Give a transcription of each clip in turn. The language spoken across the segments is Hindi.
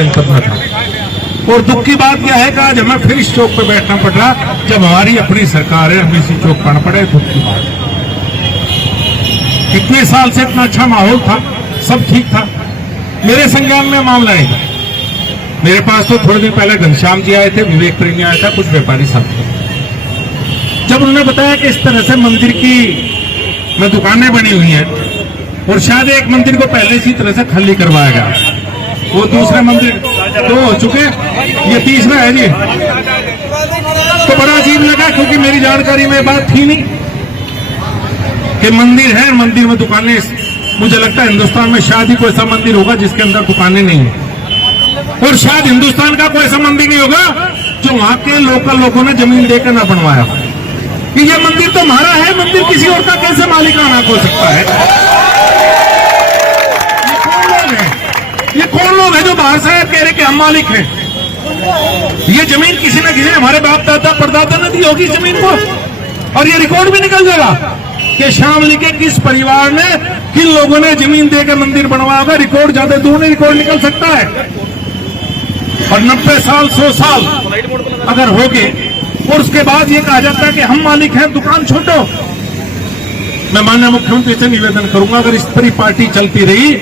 जनपद में था। और दुख की बात यह है कि आज हमें फिर इस चौक पर बैठना पड़ रहा जब हमारी अपनी सरकार है, हमें इसी चौक पर आना पड़े। दुख की बात, इतने साल से इतना अच्छा माहौल था, सब ठीक था। मेरे संज्ञान में मामला है, मेरे पास तो थोड़े दिन पहले घनश्याम जी आए थे, विवेक प्रेमी आया था, कुछ व्यापारी साहब थे। जब उन्होंने बताया कि इस तरह से मंदिर की में दुकानें बनी हुई हैं और शायद एक मंदिर को पहले इसी तरह से खाली करवाया गया, वो दूसरे मंदिर दो हो चुके, ये तीसरा है जी। तो बड़ा अजीब लगा क्योंकि मेरी जानकारी में बात थी नहीं कि मंदिर है, मंदिर में दुकानें। मुझे लगता है हिंदुस्तान में शायद ही कोई ऐसा मंदिर होगा जिसके अंदर दुकानें नहीं है, और शायद हिंदुस्तान का कोई ऐसा मंदिर नहीं होगा जो वहां के लोकल लोगों ने जमीन देकर ना बनवाया कि ये मंदिर तो हमारा है, मंदिर किसी और का कैसे मालिकाना हो सकता है। ये कौन लोग हैं जो बाहर से कह रहे कि हम मालिक हैं। ये जमीन किसी न किसी ने, हमारे बाप दादा परदादा ने दी होगी जमीन को, और ये रिकॉर्ड भी निकल जाएगा कि शामली के किस परिवार ने, किन लोगों ने जमीन देकर मंदिर बनवाया होगा। रिकॉर्ड ज्यादा दूर नहीं, रिकॉर्ड निकल सकता है। और 90 साल 100 साल अगर हो गए और उसके बाद ये कहा जाता है कि हम मालिक हैं, दुकान छोड़ो। मैं माननीय मुख्यमंत्री से निवेदन करूंगा, अगर इस तरह पार्टी चलती रही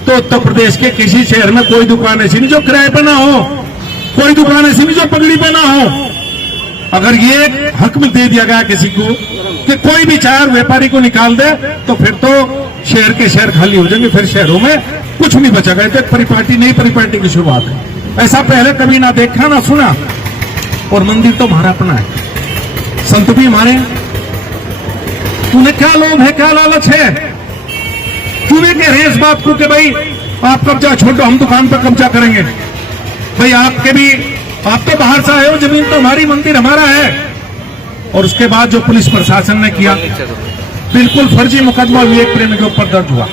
तो उत्तर प्रदेश के किसी शहर में कोई दुकान ऐसी नहीं जो किराए पे ना हो, कोई दुकान ऐसी नहीं जो पगड़ी पे ना हो। अगर ये हक में दे दिया गया किसी को कि कोई भी चाहे व्यापारी को निकाल दे, तो फिर तो शहर के शहर खाली हो जाएंगे, फिर शहरों में कुछ नहीं बचेगा। तो एक परिपाटी, नई परिपाटी की शुरुआत है, ऐसा पहले कभी ना देखा ना सुना। और मंदिर तो हमारा अपना है, संत भी हमारे। तूने क्या लोभ है, क्या लालच है, तूने कह रहे इस बात को कि भाई आप कब्जा छोड़ो, हम दुकान पर कब्जा करेंगे। भाई आपके भी, आप तो बाहर से आए हो, जमीन तो हमारी, मंदिर हमारा है। और उसके बाद जो पुलिस प्रशासन ने किया, बिल्कुल फर्जी मुकदमा विवेक प्रेमी के ऊपर दर्ज हुआ,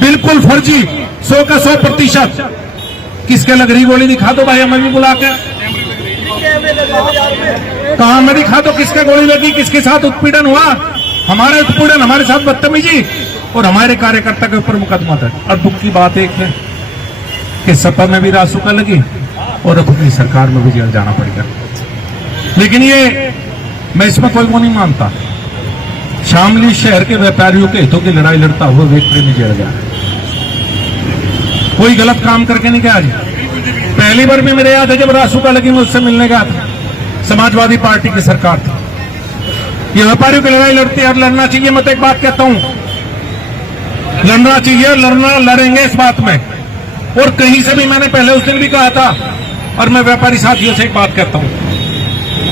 बिल्कुल फर्जी, 100 का 100%। किसके लग रही गोली दिखा दो भाई, हमें भी बुला के कहा, हमें दिखा दो किसके गोली लगी, किसके साथ उत्पीड़न हुआ। हमारे उत्पीड़न, हमारे साथ बदतमीजी और हमारे कार्यकर्ता के ऊपर मुकदमा दर्ज। और दुख की बात एक है कि सपा में भी रासुका लगी और अपनी सरकार में भी जेल जाना पड़ेगा। लेकिन ये मैं इसमें कोई वो नहीं मानता। शामली शहर के व्यापारियों के हितों की लड़ाई लड़ता हुआ विवेक प्रेमी जेल गया, कोई गलत काम करके नहीं गया। पहली बार भी मेरे याद है जब रासुका लगी, मैं उससे मिलने गया था, समाजवादी पार्टी की सरकार थी। ये व्यापारियों की लड़ाई लड़ती है और लड़ना चाहिए। मैं तो एक बात कहता हूं, लड़ना चाहिए, लड़ना लड़ेंगे इस बात में। और कहीं से भी, मैंने पहले उस दिन भी कहा था, और मैं व्यापारी साथियों से एक बात कहता हूं,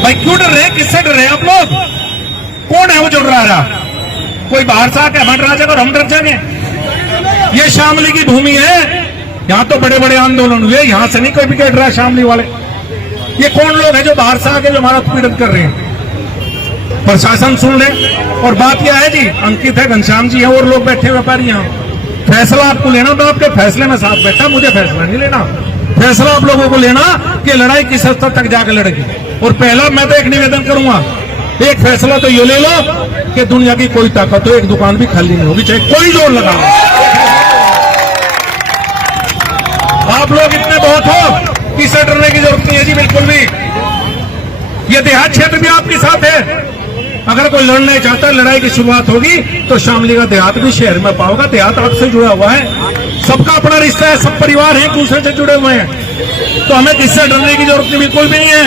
भाई क्यों डर रहे, किससे डर रहे आप लोग? कौन है वो जो डरा रहा? कोई बाहर से आके हमें डरा जाएगा और हम डर जाएंगे? ये शामली की भूमि है, यहां तो बड़े बड़े आंदोलन हुए, यहां से नहीं कोई भी कह रहा है शामली वाले। ये कौन लोग हैं जो बाहर से आके जो हमारा उत्पीड़न कर रहे हैं? प्रशासन सुन ले। और बात यह है जी, अंकित है, घनश्याम जी है और लोग बैठे व्यापारी यहाँ। फैसला आपको लेना तो आपके फैसले में साथ बैठा, मुझे फैसला नहीं लेना। फैसला आप लोगों को लेना कि लड़ाई किस स्तर तक जाकर लड़ेगी। और पहला मैं तो एक निवेदन करूंगा, एक फैसला तो ये ले लो कि दुनिया की कोई ताकत हो, एक दुकान भी खाली नहीं होगी, चाहे कोई जोर लगा। आप लोग इतने बहुत हो, किससे डरने की जरूरत नहीं है जी, बिल्कुल भी। ये देहात क्षेत्र भी आपके साथ है। अगर कोई लड़ना चाहता है, लड़ाई की शुरुआत होगी तो शामली का देहात भी शहर में पाओगा। देहात आपसे जुड़ा हुआ है, सबका अपना रिश्ता है, सब परिवार हैं, एक दूसरे से जुड़े हुए हैं। तो हमें किससे डरने की जरूरत नहीं, बिल्कुल भी नहीं है,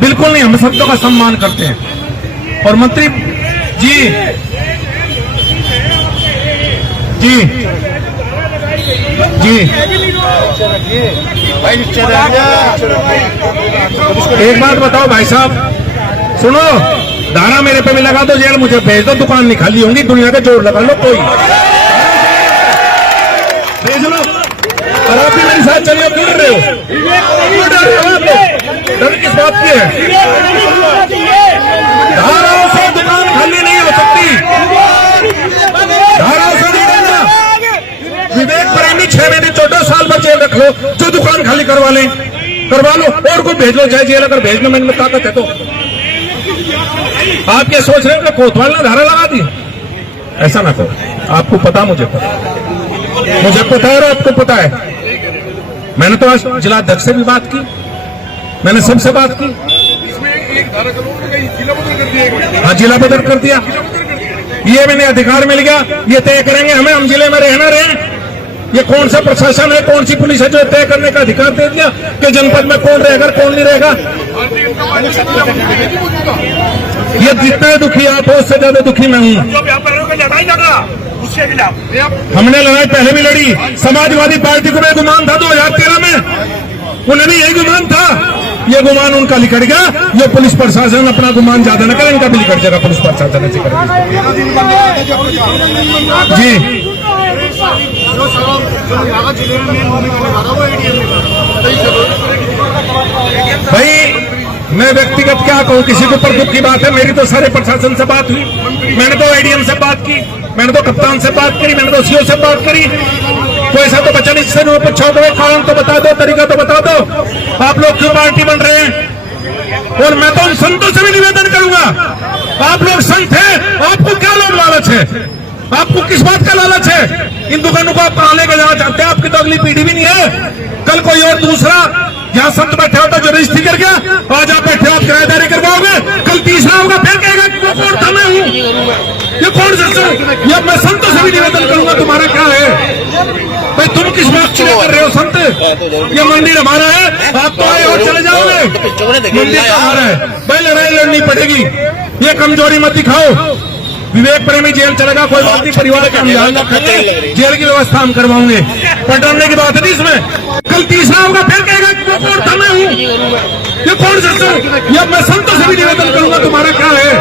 बिल्कुल नहीं। हम सबका सम्मान करते हैं। और मंत्री जी, जी जी एक बात बताओ भाई साहब, सुनो, धारा मेरे पे भी लगा दो, जेल मुझे भेज दो, दुकान नहीं खाली होंगी, दुनिया के जोर लगा लो, कोई भेज लो। और आप भी मेरे साथ चलिए, क्यों डर रहे हो? क्यों डर रहे हो आप लोग? डर किस बात की है? धाराओं से दुकान खाली नहीं हो सकती, धाराओं से नहीं रहना। विवेक प्रेमी 6 महीने 14 साल पर जेल रख लो, जो दुकान खाली करवा लें करवा लो, और कोई भेज लो, चाहे जेल अगर भेजने में ताकत है तो। आप क्या सोच रहे हो कि कोतवाल ने धारा लगा दी? ऐसा ना करो, आपको पता, मुझे पता है और आपको पता है। मैंने तो आज जिला अध्यक्ष से भी बात की, मैंने सबसे बात की। इसमें एक धारा जिला बदल कर दिया। हाँ, जिला बदल कर दिया। ये मैंने अधिकार मिल गया, ये तय करेंगे हमें हम जिले में रहना रहे। ये कौन सा प्रशासन है, कौन सी पुलिस है जो तय करने का अधिकार दे दिया कि जनपद में कौन रहेगा कौन नहीं रहेगा। ये जितने दुखी आप हो उससे ज्यादा दुखी मैं हूँ। हमने लड़ाई पहले भी लड़ी, समाजवादी पार्टी को भी गुमान था 2013 में, उन्हें भी यही गुमान था। ये गुमान उनका लिखट गया। ये पुलिस प्रशासन अपना गुमान ज्यादा न करे, इनका भी लिखट जाएगा पुलिस प्रशासन ऐसे जी। भाई मैं व्यक्तिगत क्या कहूँ, किसी के ऊपर दुख की बात है। मेरी तो सारे प्रशासन से बात हुई, मैंने तो एडीएम से बात की, मैंने तो कप्तान से बात करी, मैंने तो सीओ से बात करी। कोई ऐसा तो बचा नहीं जिससे पूछो तो कारण तो बता दो, तरीका तो बता दो, आप लोग क्यों पार्टी बन रहे हैं। और मैं तो उन संतों से भी निवेदन करूंगा, आप लोग संत हैं, आपको क्या लोग लालच है, आपको किस बात का लालच है। इन दुकानों को आप कहां लेके जाना चाहते हैं, आपकी तो अगली पीढ़ी भी नहीं है। कल कोई और दूसरा यहाँ संत बैठा होता जो रजिस्ट्री कर गया, आज आप बैठे हो किराएदारी करवाओगे, कल तीसरा होगा फिर कहेगा कि वो कौन था मैं हूँ। ये कौन सा, ये मैं संतों से भी निवेदन करूंगा, तुम्हारा क्या है भाई, तुम किस बात के लिए कर रहे हो संत। ये मंदिर हमारा है, आप तो आए और चले जाओगे, मंदिर हमारा है भाई, लड़ाई लड़नी पड़ेगी। ये कमजोरी मत दिखाओ। विवेक प्रेमी जेल चलेगा, कोई बात नहीं, परिवार का हम ध्यान रखेंगे, जेल की व्यवस्था हम करवाओगे। पटरने की बात है इसमें, कल तीसरा होगा फिर कहेगा कि वो कौन था मैं हूँ। ये कौन सा, ये मैं संतों से भी निवेदन करूंगा, तुम्हारा क्या है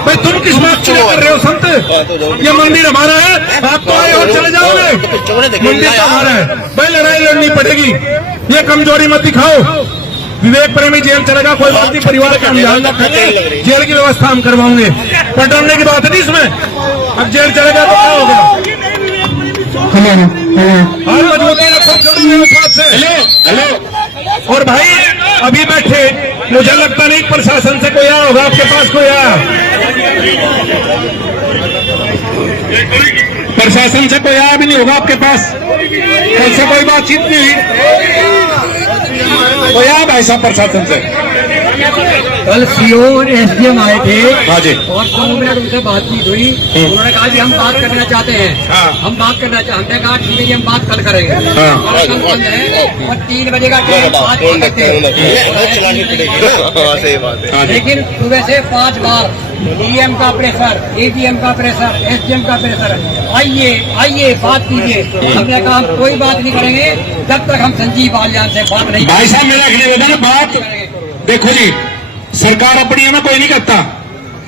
भाई, तुम किस बात के लिए कर रहे हो संत। ये मंदिर हमारा है, आप तो आए और चले जाओगे, मंदिर हमारा है भाई, लड़ाई लड़नी पड़ेगी। ये कमजोरी मत दिखाओ। विवेक प्रेमी जेल चलेगा, कोई बात नहीं, परिवार का हम ध्यान रखेंगे, जेल की व्यवस्था हम करवाओगे। पटरने की बात है इसमें, अब जेल चलेगा तो क्या होगा। मजबूती रखो से। हेलो। और भाई अभी बैठे, मुझे लगता नहीं प्रशासन से कोई आया होगा, आपके पास कोई आया, प्रशासन से कोई आया भी नहीं होगा आपके पास, उनसे कोई बातचीत नहीं हुई। कोई आया भाई साहब प्रशासन से? कल सीओ और एसडीएम आए थे। हाँ जी। और 2 मिनट उनसे बातचीत हुई, उन्होंने कहा कि हम बात करना चाहते हैं। हाँ। हम बात करना चाहते हैं, कहा ठीक है जी हम बात कल करेंगे। हाँ। और कल बंद है और 3 बजे का टाइम 5 बजे लेकिन सुबह से 5 बार डीएम का प्रेशर, एडीएम का प्रेशर, एसडीएम का प्रेशर, आइए बात कीजिए। हमने कहा हम कोई बात नहीं करेंगे जब तक हम संजीव बालियान से बात नहीं। भाई साहब मेरा निवेदन है, बात देखो जी, सरकार अपनी है ना, कोई नहीं करता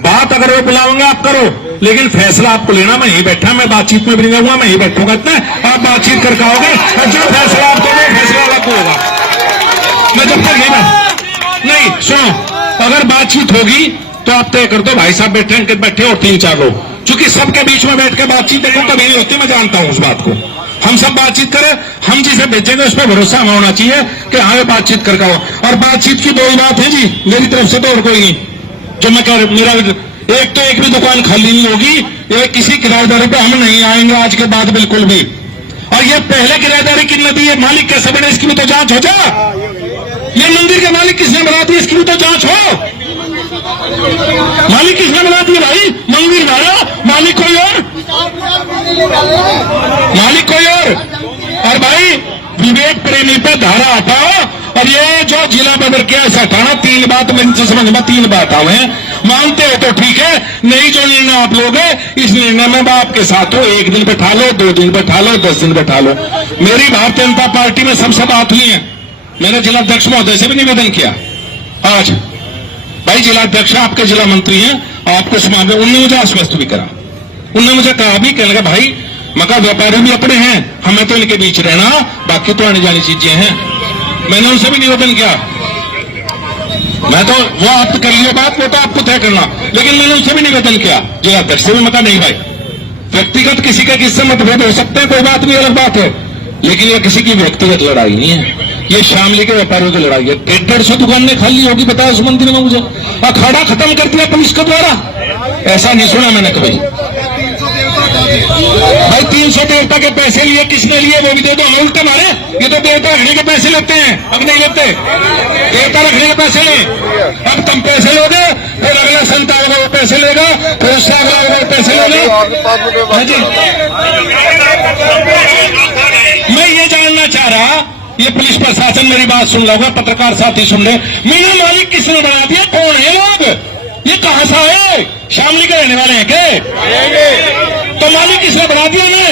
बात। अगर वो बुलाओगे आप करो, लेकिन फैसला आपको लेना। मैं यही बैठा, मैं बातचीत में भी नहीं रहूंगा, मैं यही बैठूंगा, इतना आप बातचीत कर आओगे और जो फैसला आप दोगे फैसला अलग होगा। मैं जब तक नहीं सुनो, अगर बातचीत होगी तो आप तय कर दो, भाई साहब बैठे, अंकित बैठे और 3-4 लोग, चूंकि सबके बीच में बैठ के बातचीत कभी नहीं होती, मैं जानता हूं उस बात को। हम सब बातचीत करें, हम जिसे भेजेंगे उस पर भरोसा होना चाहिए कि हमें बातचीत करके आओ। और बातचीत की 2 ही बात है जी, मेरी तरफ से तो और कोई नहीं। जो मैं कह रहा, मेरा एक तो एक भी दुकान खाली नहीं होगी, ये किसी किराएदारी पे हम नहीं आएंगे आज के बाद बिल्कुल भी। और ये पहले किराएदारी किन ने दी है, मालिक कैसे बने, इसकी भी तो जांच हो जाए। ये मंदिर के मालिक किसने बना दिया, इसकी भी तो जांच हो। मालिक किसने बना दिया भाई, मंदिर वाला मालिक कोई और, मालिक कोई और भाई विवेक प्रेमी पे धारा हटाओ। और ये जो जिला बदल के ऐसा हटाना, 3 बात मेरी समझ में 3 बात आवे हैं। मानते हो तो ठीक है, नहीं जो निर्णय आप लोग है, इस निर्णय में मैं आपके साथ हो। 1 दिन बैठा लो, 2 दिन बैठा लो, 10 दिन बैठा लो। मेरी भारतीय जनता पार्टी में सबसे बात हुई है, मैंने जिलाध्यक्ष महोदय से भी निवेदन किया आज। भाई जिलाध्यक्ष आपके जिला मंत्री हैं, आपको समाज में उन्होंने मुझे आश्वस्त भी करा, उन्होंने मुझे कहा भी, कहने लगा भाई मका व्यापारी भी अपने हैं, हमें तो इनके बीच रहना, बाकी तो आने जानी चीजें हैं। मैंने उनसे भी निवेदन किया, मैं तो वो आप कर लिया बात, वो तो आपको तय करना, लेकिन मैंने उनसे भी निवेदन किया जिलाध्यक्ष से भी। मैं कहा नहीं भाई, व्यक्तिगत किसी का किससे मतभेद हो सकते हैं, कोई बात नहीं, अलग बात है, लेकिन ये किसी की व्यक्तिगत लड़ाई नहीं है, ये शामली के व्यापारियों की लड़ाई है। 150 दुकानें खाली होगी, बताया उस मंदिर में मुझे, अखाड़ा खत्म कर दिया पुलिस के द्वारा, ऐसा नहीं सुना मैंने कभी। भाई 300 देवता के पैसे लिए, किसने लिए वो भी दे दो, हमें उल्टे मारे। ये तो देवता रखने के पैसे लेते हैं, अब नहीं लेते, देवता रखने के पैसे नहीं। अब तुम पैसे लोगे, फिर अगला संत आएगा वो पैसे लेगा, फिर उससे अगला आएगा वो पैसे लेगा। हाँ जी, मैं ये जानना चाह रहा, ये पुलिस प्रशासन मेरी बात सुन रहा होगा, पत्रकार साथी सुन रहे, मीना मालिक किसने बना दिया, कौन है लोग, ये कहां से आए, शामली के रहने वाले हैं क्या? तो मालिक किसने बना दिया उन्हें?